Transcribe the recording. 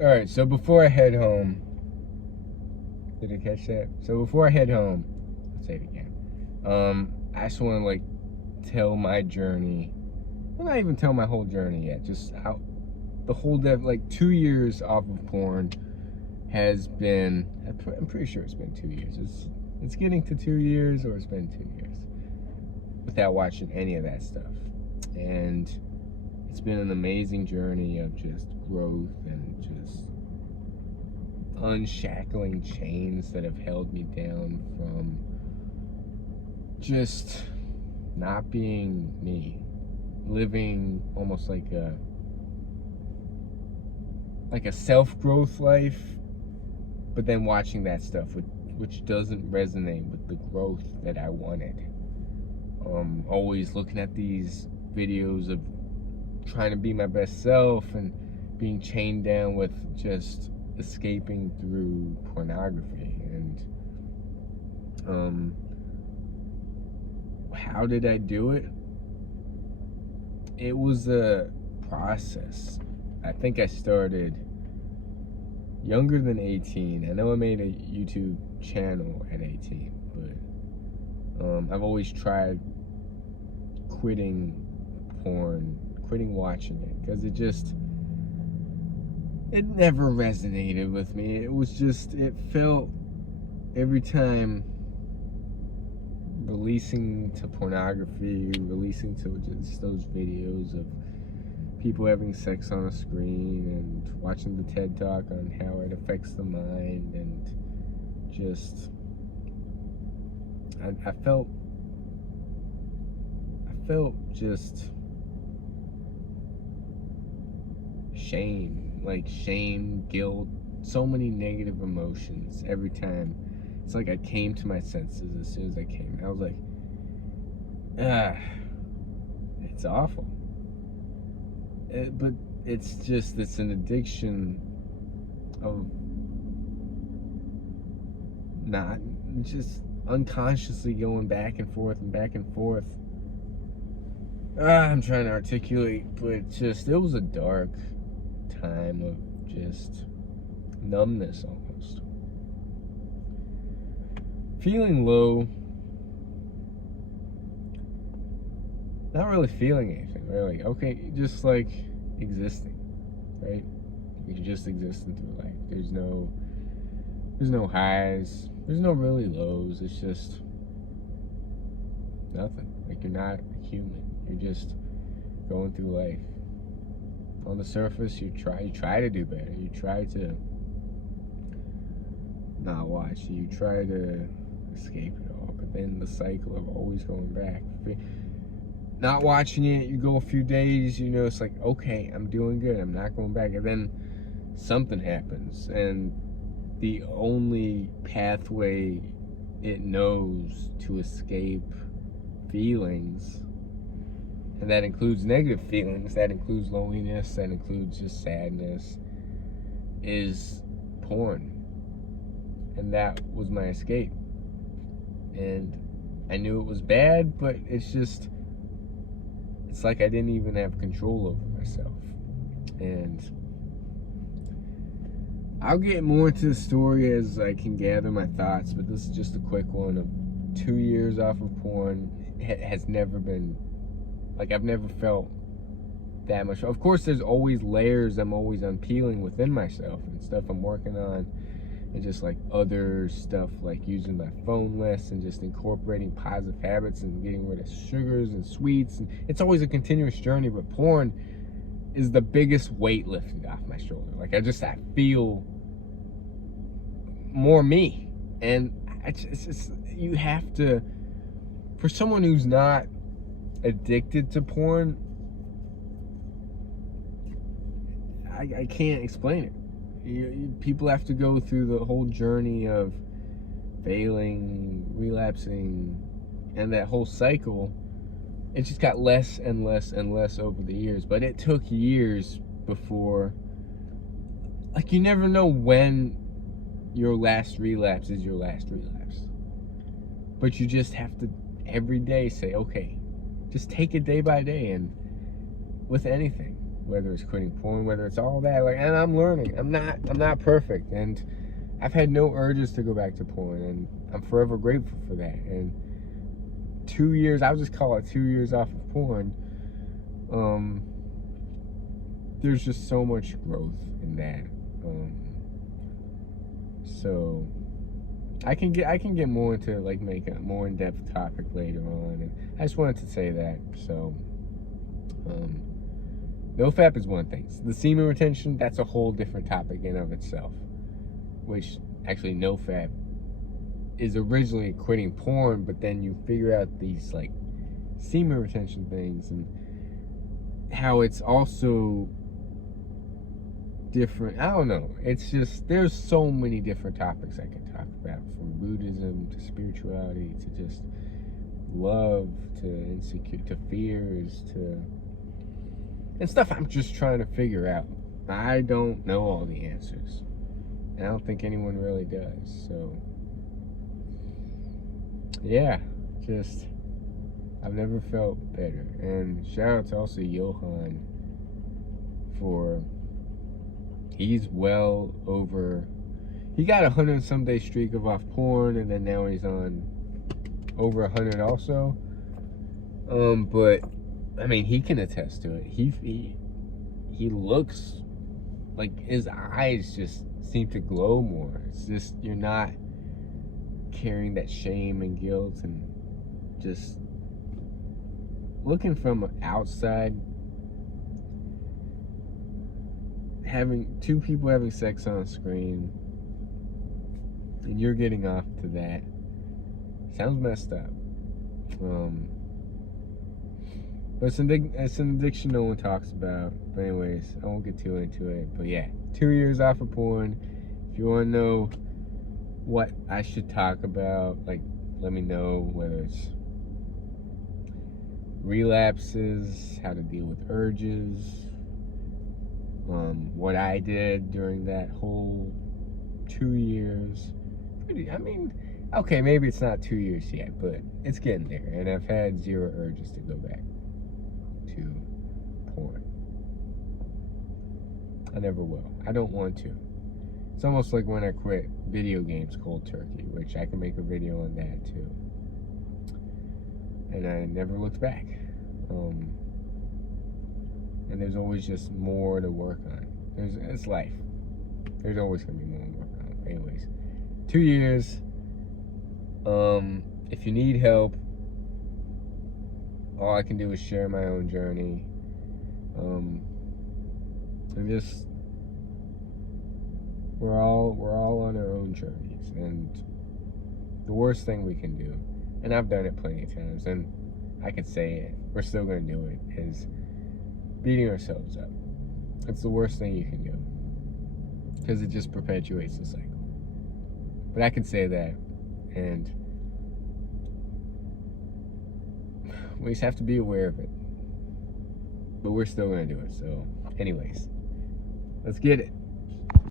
Alright, so before I head home, did I catch that? So before I head home, I'll say it again. I just want to tell my journey. Well, not even tell my whole journey yet. Just how the whole 2 years off of porn has been. I'm pretty sure it's been 2 years. It's getting to 2 years, or it's been 2 years without watching any of that stuff, and it's been an amazing journey of just growth and just unshackling chains that have held me down from just not being me, living almost like a self-growth life, but then watching that stuff which doesn't resonate with the growth that I wanted. Always looking at these videos of trying to be my best self and being chained down with just escaping through pornography. And how did I do it? It was a process. I think I started younger than 18. I know I made a YouTube channel at 18, but I've always tried quitting porn, quitting watching it, because it never resonated with me. It felt, every time releasing to pornography, releasing to just those videos of people having sex on a screen and watching the TED Talk on how it affects the mind, and just I felt just shame, guilt, so many negative emotions every time. It's like I came to my senses as soon as I came. I was like, it's awful. But it's an addiction of not just unconsciously going back and forth and back and forth. I'm trying to articulate, but it was a dark time of just numbness almost. Feeling low, not really feeling anything, really. Okay, just like existing, right? You're just existing through life. There's no highs, there's no really lows. It's just nothing. Like, you're not human. You're just going through life. On the surface, you try to do better. You try to not watch. You try to escape it all. But then the cycle of always going back. Not watching it, you go a few days, it's like, okay, I'm doing good. I'm not going back. And then something happens. And the only pathway it knows to escape feelings, and that includes negative feelings, that includes loneliness, that includes just sadness, is porn. And that was my escape. And I knew it was bad, but it's like I didn't even have control over myself. And I'll get more into the story as I can gather my thoughts, but this is just a quick one of 2 years off of porn. It has never been, I've never felt that much. Of course, there's always layers I'm always unpeeling within myself, and stuff I'm working on, and just other stuff, like using my phone less and just incorporating positive habits and getting rid of sugars and sweets. And it's always a continuous journey, but porn is the biggest weight lifted off my shoulder. I feel more me. And you have to, for someone who's not addicted to porn, I can't explain it. People have to go through the whole journey of failing, relapsing, and that whole cycle. It just got less and less and less over the years. But it took years before, you never know when your last relapse is your last relapse. But you just have to every day say, okay, just take it day by day. And with anything, whether it's quitting porn, whether it's all that. Like, and I'm learning. I'm not perfect, and I've had no urges to go back to porn, and I'm forever grateful for that. And 2 years, I'll just call it 2 years off of porn. There's just so much growth in that. So I can get more into, like, make a more in-depth topic later on, and I just wanted to say that. So NoFap is one thing. The semen retention, that's a whole different topic in of itself, which actually NoFap is originally quitting porn, but then you figure out these, like, semen retention things and how it's also different. I don't know. It's just, there's so many different topics I can talk about, from Buddhism to spirituality to just love to insecure to fears to and stuff I'm just trying to figure out. I don't know all the answers. And I don't think anyone really does. So yeah, just I've never felt better. And shout out to also Johan for, he's well over, he got 100 and some day streak of off porn, and then now he's on over 100 also. But I mean, he can attest to it. He looks like his eyes just seem to glow more. It's just, you're not carrying that shame and guilt, and just looking from outside, having two people having sex on screen and you're getting off to that sounds messed up. But it's an addiction no one talks about. But anyways, I won't get too into it. But yeah, 2 years off of porn. If you want to know what I should talk about, like, let me know, whether it's relapses, how to deal with urges, what I did during that whole 2 years. I mean, okay, maybe it's not 2 years yet, but it's getting there, and I've had zero urges to go back to porn. I never will. I don't want to. It's almost like when I quit video games cold turkey, which I can make a video on that too. And I never looked back. And there's always just more to work on. It's life. There's always gonna be more to work on. Anyways, 2 years. If you need help, all I can do is share my own journey. And just, we're all on our own journeys, and the worst thing we can do, and I've done it plenty of times, and I could say it, we're still gonna do it, is beating ourselves up. It's the worst thing you can do, because it just perpetuates the cycle. But I can say that, and we just have to be aware of it. But we're still gonna do it. So anyways, let's get it.